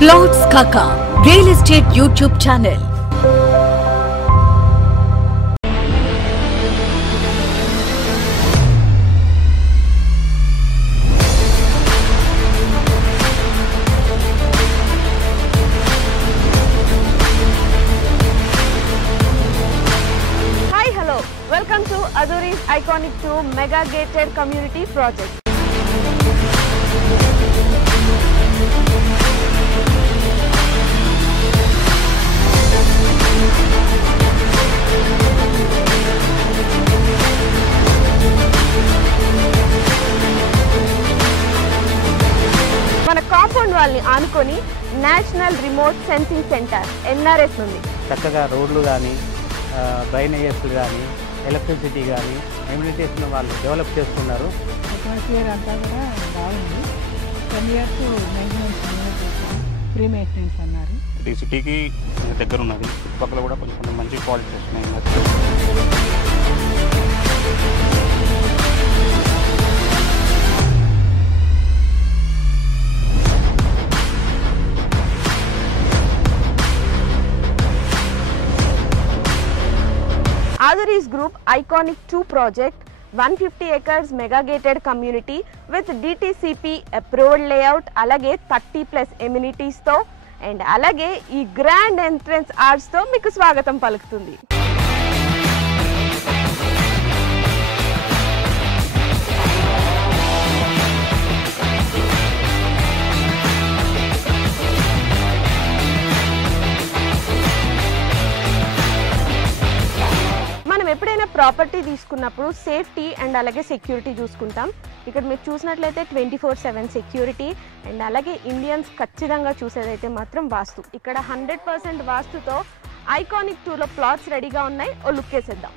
Plots Kaka Real Estate YouTube channel. Hi, hello. Welcome to Aduri's Iconic 2 Mega Gated Community Project. మన compound వాల్ని ఆనుకొని national remote sensing centre NRS ఉంది. చక్కగా రోడ్లు కానీ drainages కానీ electricity కానీ ఎమ్యూనిటీస్ను వాళ్ళు డెవలప్ చేస్తున్నారు. అట్మాస్ఫియర్ అంతా కూడా బాగుంది. 10 years మెయింటెనెన్స్ ఫ్రీ మెయింటెనెన్స్ అన్నారు. ఇది సిటీకి దగ్గర ఉన్నది. చుట్టుపక్కల కూడా కొంచెం మంచి క్వాలిటీస్ ఉన్నాయి. Aduri's Group Iconic 2 project 150 acres mega gated community with DTCP approved layout alage 30+ amenities తో and alage ee grand entrance arch తో మీకు స్వాగతం పలుకుతుంది. ఎప్పుడైనా ప్రాపర్టీ తీసుకున్నప్పుడు సేఫ్టీ అండ్ అలాగే సెక్యూరిటీ చూసుకుంటాం. ఇక్కడ మీరు చూసినట్లయితే 24/7 సెక్యూరిటీ అండ్ అలాగే ఇండియన్స్ ఖచ్చితంగా చూసేదైతే మాత్రం వాస్తు. ఇక్కడ 100% వాస్తుతో ఐకానిక్ 2లో ప్లాట్స్ రెడీగా ఉన్నాయి. ఓ లుక్ వేసేద్దాం.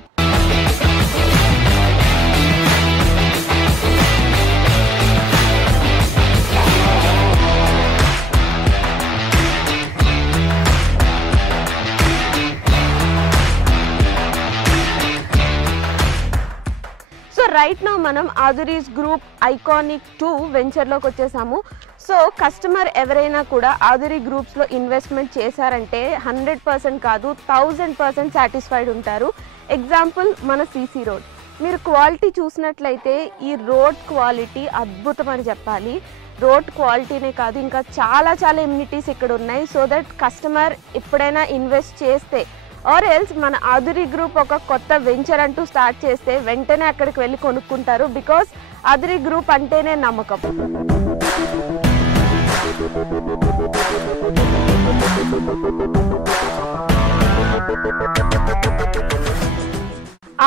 రైట్ నౌ మనం ఆదురీస్ గ్రూప్ ఐకానిక్ 2 వెంచర్లోకి వచ్చేసాము. సో కస్టమర్ ఎవరైనా కూడా ఆదురీ గ్రూప్స్లో ఇన్వెస్ట్మెంట్ చేశారంటే 100% కాదు 1000% సాటిస్ఫైడ్ ఉంటారు. ఎగ్జాంపుల్ మన CC రోడ్. మీరు క్వాలిటీ చూసినట్లయితే ఈ రోడ్ క్వాలిటీ అద్భుతం అని చెప్పాలి. రోడ్ క్వాలిటీనే కాదు ఇంకా చాలా ఎమ్యూనిటీస్ ఇక్కడ ఉన్నాయి. సో దట్ కస్టమర్ ఎప్పుడైనా ఇన్వెస్ట్ చేస్తే ఆర్ ఎల్స్ మన ఆదురీ గ్రూప్ ఒక కొత్త వెంచర్ అంటూ స్టార్ట్ చేస్తే వెంటనే అక్కడికి వెళ్ళి కొనుక్కుంటారు. బికాస్ ఆదురీ గ్రూప్ అంటేనే నమ్మకం.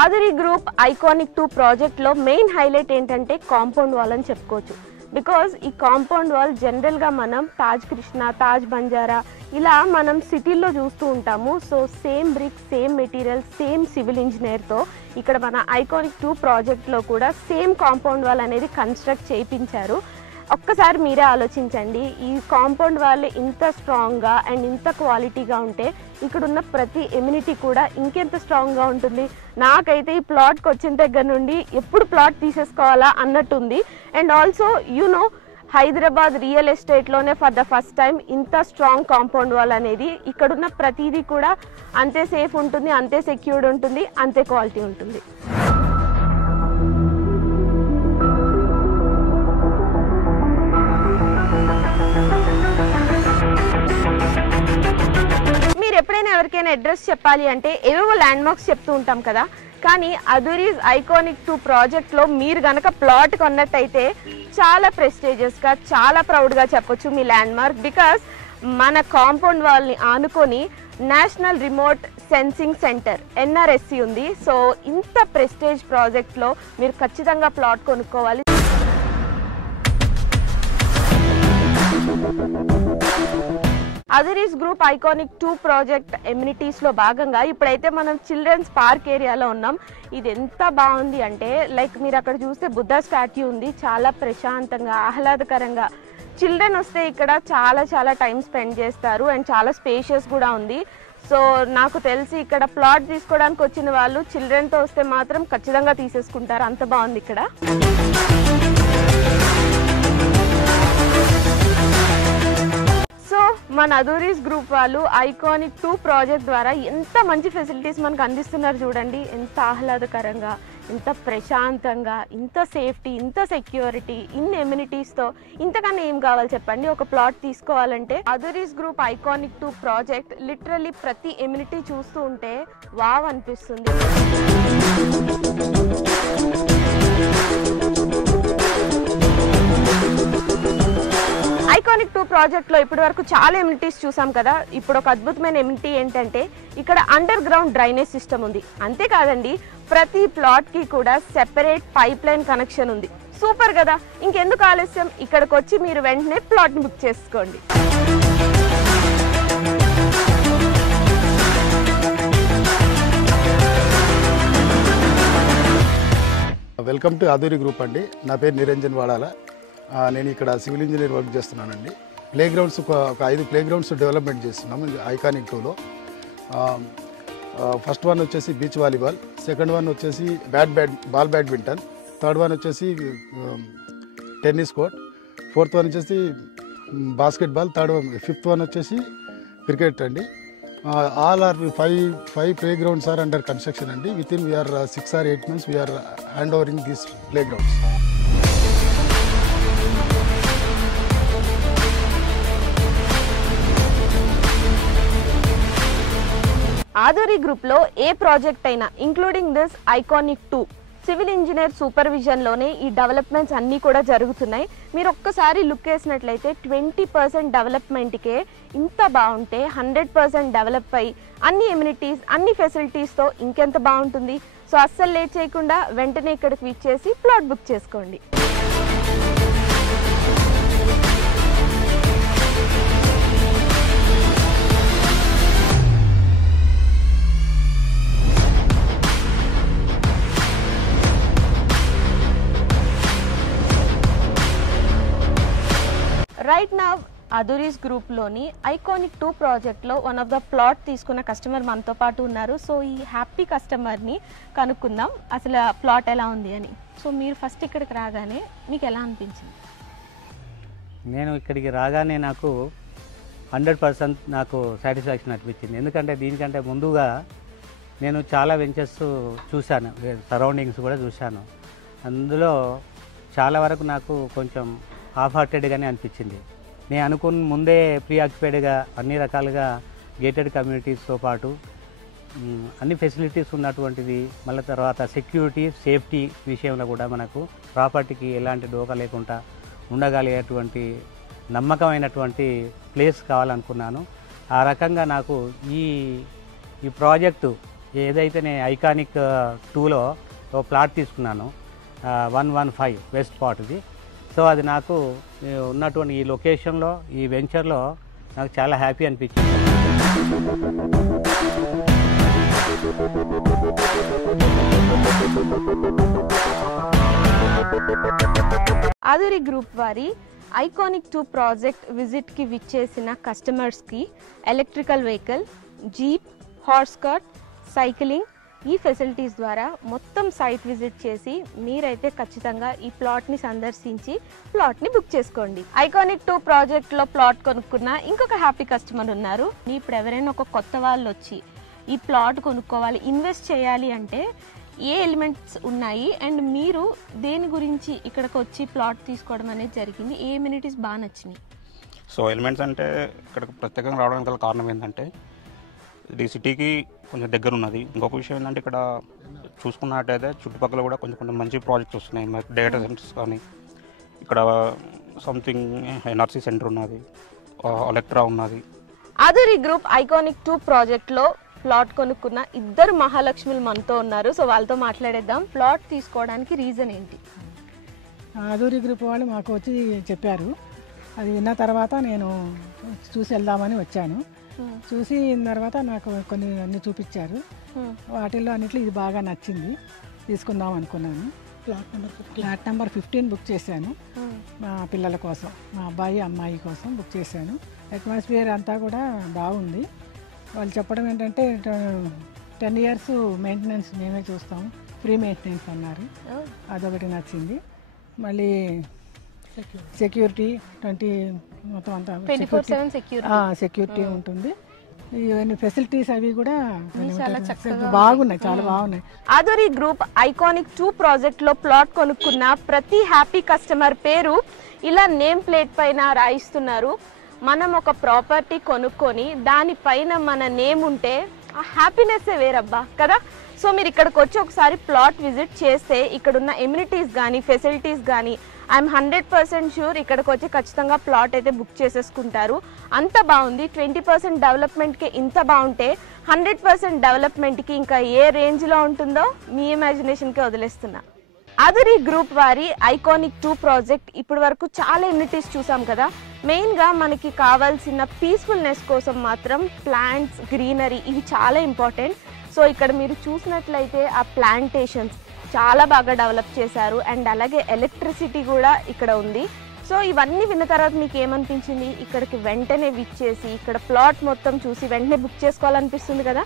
ఆదురీ గ్రూప్ ఐకానిక్ 2 ప్రాజెక్ట్లో మెయిన్ హైలైట్ ఏంటంటే కాంపౌండ్ వాల్ అని చెప్పుకోవచ్చు. బికాజ్ ఈ కాంపౌండ్ వాల్ జనరల్గా మనం తాజ్ కృష్ణ, తాజ్ బంజారా ఇలా మనం సిటీల్లో చూస్తూ ఉంటాము. So same brick, same material, same civil ఇంజనీర్తో ఇక్కడ మన ఐకానిక్ 2 ప్రాజెక్ట్లో కూడా సేమ్ కాంపౌండ్ వాల్ అనేది కన్స్ట్రక్ట్ చేయించారు. ఒక్కసారి మీరే ఆలోచించండి, ఈ కాంపౌండ్ వాల్ ఇంత స్ట్రాంగ్గా అండ్ ఇంత క్వాలిటీగా ఉంటే ఇక్కడున్న ప్రతి ఎమ్యూనిటీ కూడా ఇంకెంత స్ట్రాంగ్గా ఉంటుంది. నాకైతే ఈ ప్లాట్కి వచ్చిన దగ్గర నుండి ఎప్పుడు ప్లాట్ తీసేసుకోవాలా అన్నట్టుంది. అండ్ ఆల్సో హైదరాబాద్ రియల్ ఎస్టేట్లోనే ఫర్ ద ఫస్ట్ టైం ఇంత స్ట్రాంగ్ కాంపౌండ్ వాల్ అనేది ఇక్కడున్న ప్రతిదీ కూడా అంతే సేఫ్ ఉంటుంది, అంతే సెక్యూర్డ్ ఉంటుంది, అంతే క్వాలిటీ ఉంటుంది. మీరు ఎప్పుడైనా ఎవరికైనా అడ్రస్ చెప్పాలి అంటే ఏవేవో ల్యాండ్ మార్క్స్ చెప్తూ ఉంటాం కదా, కానీ అదురీస్ ఐకానిక్ 2 ప్రాజెక్ట్లో మీరు గనక ప్లాట్ కొన్నట్టయితే చాలా ప్రెస్టీజియస్గా చాలా ప్రౌడ్గా చెప్పొచ్చు మీ ల్యాండ్ మార్క్. బికాస్ మన కాంపౌండ్ వాల్ని ఆనుకొని national remote sensing centre NRSC ఉంది. సో ఇంత ప్రెస్టేజ్ ప్రాజెక్ట్లో మీరు ఖచ్చితంగా ప్లాట్ కొనుక్కోవాలి. అదురీస్ గ్రూప్ ఐకానిక్ 2 ప్రాజెక్ట్ ఎమ్యూనిటీస్లో భాగంగా ఇప్పుడైతే మనం చిల్డ్రన్స్ పార్క్ ఏరియాలో ఉన్నాం. ఇది ఎంత బాగుంది అంటే లైక్ మీరు అక్కడ చూస్తే బుద్ధ స్టాట్యూ ఉంది. చాలా ప్రశాంతంగా ఆహ్లాదకరంగా చిల్డ్రన్ వస్తే ఇక్కడ చాలా టైం స్పెండ్ చేస్తారు అండ్ చాలా స్పేషియస్ కూడా ఉంది. సో నాకు తెలిసి ఇక్కడ ప్లాట్ తీసుకోవడానికి వచ్చిన వాళ్ళు చిల్డ్రన్తో వస్తే మాత్రం ఖచ్చితంగా తీసేసుకుంటారు. అంత బాగుంది ఇక్కడ. మన అదూరీస్ గ్రూప్ వాళ్ళు ఐకానిక్ 2 ప్రాజెక్ట్ ద్వారా ఎంత మంచి ఫెసిలిటీస్ మనకు అందిస్తున్నారు చూడండి. ఎంత ఆహ్లాదకరంగా, ఇంత ప్రశాంతంగా, ఇంత సేఫ్టీ, ఇంత సెక్యూరిటీ, ఇన్ని ఎమ్యూనిటీస్తో ఇంతకన్నా ఏం కావాలి చెప్పండి. ఒక ప్లాట్ తీసుకోవాలంటే అదూరీస్ గ్రూప్ ఐకానిక్ 2 ప్రాజెక్ట్ లిటరల్లీ ప్రతి ఎమ్యూనిటీ చూస్తూ ఉంటే వావ్ అనిపిస్తుంది. ఐకానిక్ 2 ప్రాజెక్ట్లో ఇప్పటి వరకు చాలా ఎమ్యూనిటీస్ చూసాం కదా. ఇప్పుడు ఒక అద్భుతమైన ఎమ్యూనిటీ ఏంటంటే ఇక్కడ అండర్ గ్రౌండ్ డ్రైనేజ్ సిస్టమ్ ఉంది. అంతేకాదండి, ప్రతి ప్లాట్కి కూడా సెపరేట్ పైప్ లైన్ కనెక్షన్ ఉంది. సూపర్ కదా. ఇంకెందుకు ఆలస్యం, ఇక్కడికి వచ్చి మీరు వెంటనే ప్లాట్ని బుక్ చేసుకోండి. వెల్కమ్ టు అదూరి గ్రూప్ అండి. నా పేరు నిరంజన్ వాడాల. నేను ఇక్కడ సివిల్ ఇంజనీర్ వర్క్ చేస్తున్నానండి. ప్లే గ్రౌండ్స్ ఒక 5 ప్లే గ్రౌండ్స్ డెవలప్మెంట్ చేస్తున్నాము ఐకానిక్ 2లో. ఫస్ట్ వన్ వచ్చేసి బీచ్ వాలీబాల్, సెకండ్ వన్ వచ్చేసి బాల్ బ్యాడ్మింటన్, థర్డ్ వన్ వచ్చేసి టెన్నిస్ కోర్ట్, ఫోర్త్ వన్ వచ్చేసి బాస్కెట్బాల్, ఫిఫ్త్ వన్ వచ్చేసి క్రికెట్ అండి. All are 5 playgrounds are under construction అండి. Within we are 6 or 8 months we are hand overing these playgrounds. Aduri గ్రూప్లో ఏ project అయినా including this iconic 2 civil engineer సూపర్విజన్లోనే ఈ developments అన్నీ కూడా జరుగుతున్నాయి. మీరు ఒక్కసారి లుక్ వేసినట్లయితే 20% డెవలప్మెంట్కే ఇంత బాగుంటే 100% డెవలప్ అయ్యి అన్ని ఎమ్యూనిటీస్, అన్ని ఫెసిలిటీస్తో ఇంకెంత బాగుంటుంది. సో అస్సలు లేట్ చేయకుండా వెంటనే ఇక్కడికి విచ్చేసి ప్లాట్ బుక్ చేసుకోండి. రైట్ నౌ అదూరీస్ గ్రూప్లోని ఐకానిక్ 2 ప్రాజెక్ట్లో వన్ ఆఫ్ ద ప్లాట్ తీసుకున్న కస్టమర్ మనతో పాటు ఉన్నారు. సో ఈ హ్యాపీ కస్టమర్ని కనుక్కుందాం అసలు ప్లాట్ ఎలా ఉంది అని. సో మీరు ఫస్ట్ ఇక్కడికి రాగానే మీకు ఎలా అనిపించింది? నేను ఇక్కడికి రాగానే నాకు 100% నాకు సాటిస్ఫాక్షన్ అనిపించింది. ఎందుకంటే దీనికంటే ముందుగా నేను చాలా వెంచర్స్ చూశాను, సరౌండింగ్స్ కూడా చూశాను. అందులో చాలా వరకు నాకు కొంచెం హాఫ్ హార్టెడ్గానే అనిపించింది. నేను అనుకున్న ముందే ప్రీ ఆక్యుపైడ్గా అన్ని రకాలుగా గేటెడ్ కమ్యూనిటీస్తో పాటు అన్ని ఫెసిలిటీస్ ఉన్నటువంటిది, మళ్ళీ తర్వాత సెక్యూరిటీ, సేఫ్టీ విషయంలో కూడా మనకు ప్రాపర్టీకి ఎలాంటి డోకా లేకుండా ఉండగలిగేటువంటి నమ్మకమైనటువంటి ప్లేస్ కావాలనుకున్నాను. ఆ రకంగా నాకు ఈ ప్రాజెక్టు ఏదైతే నేను ఐకానిక్ 2లో ఓ ప్లాట్ తీసుకున్నాను 115 వెస్ట్ పాట్ది. సో అది నాకు ఉన్నటువంటి ఈ లొకేషన్లో, ఈ వెంచర్లో నాకు చాలా హ్యాపీ అనిపించింది. ఆదూరి గ్రూప్ వారి ఐకానిక్ 2 ప్రాజెక్ట్ విజిట్కి విచ్చేసిన కస్టమర్స్కి electrical vehicle, jeep, horse cart, cycling ఈ ఫెసిలిటీస్ ద్వారా మొత్తం సైట్ విజిట్ చేసి మీరైతే ఖచ్చితంగా ఈ ప్లాట్ని సందర్శించి ప్లాట్ని బుక్ చేసుకోండి. ఐకానిక్ 2 ప్రాజెక్ట్లో ప్లాట్ కొనుక్కున్న ఇంకొక హ్యాపీ కస్టమర్ ఉన్నారు. ఇప్పుడు ఎవరైనా ఒక కొత్త వాళ్ళు వచ్చి ఈ ప్లాట్ కొనుక్కోవాలి, ఇన్వెస్ట్ చేయాలి అంటే ఏ ఎలిమెంట్స్ ఉన్నాయి అండ్ మీరు దేని గురించి ఇక్కడికి వచ్చి ప్లాట్ తీసుకోవడం అనేది జరిగింది? ఏ ఎమ్యూనిటీస్ బాగా నచ్చినాయి? సో ఎలిమెంట్స్ అంటే ఇక్కడికి ప్రత్యేకంగా రావడానికి గల కారణం ఏంటంటే ఇది సిటీకి కొంచెం దగ్గర ఉన్నది. ఇంకొక విషయం ఏంటంటే ఇక్కడ చూసుకున్నట్టయితే చుట్టుపక్కల కూడా కొంచెం మంచి ప్రాజెక్ట్స్ వస్తున్నాయి. డేటా సెంటర్స్ కానీ, ఇక్కడ సంథింగ్ ఎన్ఆర్సీ సెంటర్ ఉన్నది, ఎలక్ట్రా ఉన్నది. ఆదూరి గ్రూప్ ఐకానిక్ 2 ప్రాజెక్ట్లో ప్లాట్ కొనుక్కున్న 2 మహాలక్ష్ములు మనతో ఉన్నారు. సో వాళ్ళతో మాట్లాడేద్దాం. ప్లాట్ తీసుకోవడానికి రీజన్ ఏంటి? ఆదూరి గ్రూప్ వాళ్ళు మాకు వచ్చి చెప్పారు. అది విన్న తర్వాత నేను చూసి వెళ్దామని వచ్చాను. చూసి తర్వాత నాకు కొన్ని అన్ని చూపించారు. వాటిల్లో అన్నిట్లో ఇది బాగా నచ్చింది, తీసుకుందాం అనుకున్నాను. ఫ్లాట్ నెంబర్ 15 బుక్ చేశాను. మా పిల్లల కోసం, మా అబ్బాయి అమ్మాయి కోసం బుక్ చేశాను. అట్మాస్ఫియర్ అంతా కూడా బాగుంది. వాళ్ళు చెప్పడం ఏంటంటే 10 years మెయింటెనెన్స్ మేమే చూస్తాం, ఫ్రీ మెయింటెనెన్స్ అన్నారు. అదొకటి నచ్చింది. మళ్ళీ సెక్యూరిటీ 20 మొత్తం అంతా 24/7 సెక్యూరిటీ ఉంటుంది. ఇవన్నీ ఫెసిలిటీస్ అవి కూడా బాగున్నాయి, చాలా బాగున్నాయి. ఆధురి గ్రూప్ ఐకానిక్ 2 ప్రాజెక్ట్ లో ప్లాట్ కొనుక్కున్న ప్రతి హ్యాపీ కస్టమర్ పేరు ఇలా నేమ్ ప్లేట్ పైన రాయిస్తున్నారు. మనం ఒక ప్రాపర్టీ కొనుక్కొని దానిపైన మన నేమ్ ఉంటే ఆ హ్యాపీనెస్ వేరబ్బా కదా. సో మీరు ఇక్కడికి వచ్చి ఒకసారి ప్లాట్ విజిట్ చేస్తే ఇక్కడున్న ఎమ్యూనిటీస్ కానీ ఫెసిలిటీస్ కానీ ఐఎమ్ 100% షూర్ ఇక్కడికి వచ్చి ఖచ్చితంగా ప్లాట్ అయితే బుక్ చేసేసుకుంటారు. అంత బాగుంది. 20% డెవలప్మెంట్కి ఇంత బాగుంటే 100% డెవలప్మెంట్కి ఇంకా ఏ రేంజ్లో ఉంటుందో మీ ఇమాజినేషన్కే వదిలేస్తున్నా. ఆధురి గ్రూప్ వారి ఐకానిక్ 2 ప్రాజెక్ట్ ఇప్పటి వరకు చాలా ఎమ్యూనిటీస్ చూసాం కదా. మెయిన్గా మనకి కావాల్సిన పీస్ఫుల్నెస్ కోసం మాత్రం ప్లాంట్స్, గ్రీనరీ ఇవి చాలా ఇంపార్టెంట్. సో ఇక్కడ మీరు చూసినట్లయితే ఆ ప్లాంటేషన్స్ చాలా బాగా డెవలప్ చేశారు. అండ్ అలాగే ఎలక్ట్రిసిటీ కూడా ఇక్కడ ఉంది. సో ఇవన్నీ విన్న తర్వాత మీకు ఏమనిపించింది? ఇక్కడికి వెంటనే విచ్చేసి ఇక్కడ ప్లాట్ మొత్తం చూసి వెంటనే బుక్ చేసుకోవాలనిపిస్తుంది కదా.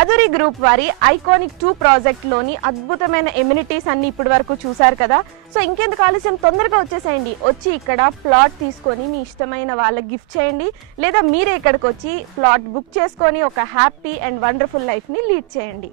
ఆధురి గ్రూప్ వారి ఐకానిక్ 2 ప్రాజెక్ట్ లోని అద్భుతమైన ఎమ్యూనిటీస్ అన్ని ఇప్పటి వరకు చూసారు కదా. సో ఇంకెందుకు ఆలస్యం, తొందరగా వచ్చేసేయండి. వచ్చి ఇక్కడ ప్లాట్ తీసుకొని మీ ఇష్టమైన వాళ్ళకి గిఫ్ట్ చేయండి, లేదా మీరే ఇక్కడికి వచ్చి ప్లాట్ బుక్ చేసుకొని ఒక హ్యాపీ అండ్ వండర్ఫుల్ లైఫ్ ని లీడ్ చేయండి.